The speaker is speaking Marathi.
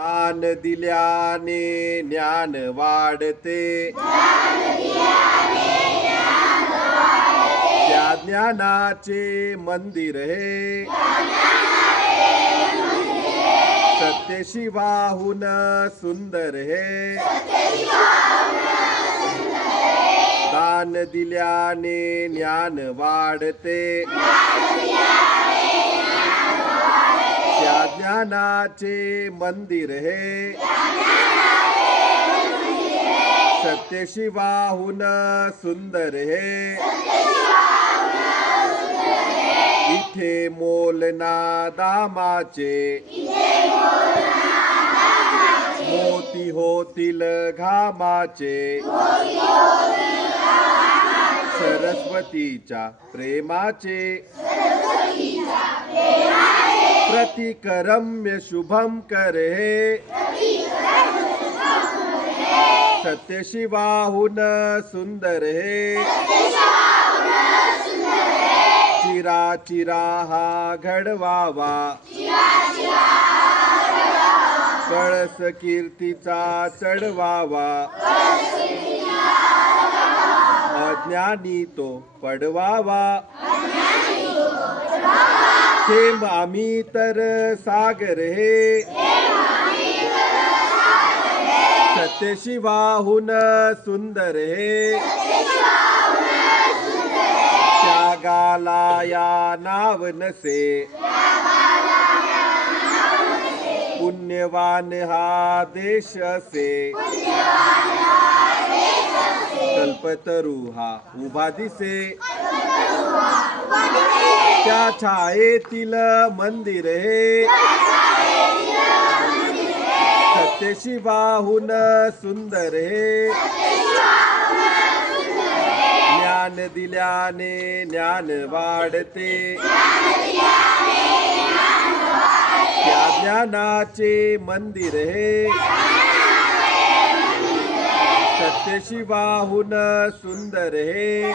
ज्ञान दिल्याने ज्ञान वाढते, त्या ज्ञानाचे मंदिर हे सत्य शिवाहून सुंदर हे. दान दिल्याने ज्ञान वाढते, त्या ज्ञानाचे मंदिर हे सत्य शिवाहून सुंदर हे. इथे मोल ना दामाचे, मोती होतील घामाचे, सरस्वतीच्या प्रेमाचे. प्रतिकरम्य शुभम करे, सत्य शिवाहून सुंदर हे. चिरा चिरा हा घडवावा, कळस कीर्तीचा चढवावा. अज्ञानी तो पडवावा, थेंब आम्ही तर सागर हे. सत्य शिवाहून सुंदर हे. त्यागाला या नाव नसे, पुण्यवान हा देश असे. कल्पतरू हा उभा दिसे, त्या छायेतील मंदिर हे सत्य शिवाहून सुंदर हे. ज्ञान दिल्याने ज्ञान वाढते, त्या ज्ञानाचे मंदिर हे सत्य शिवाहून सुंदर हे.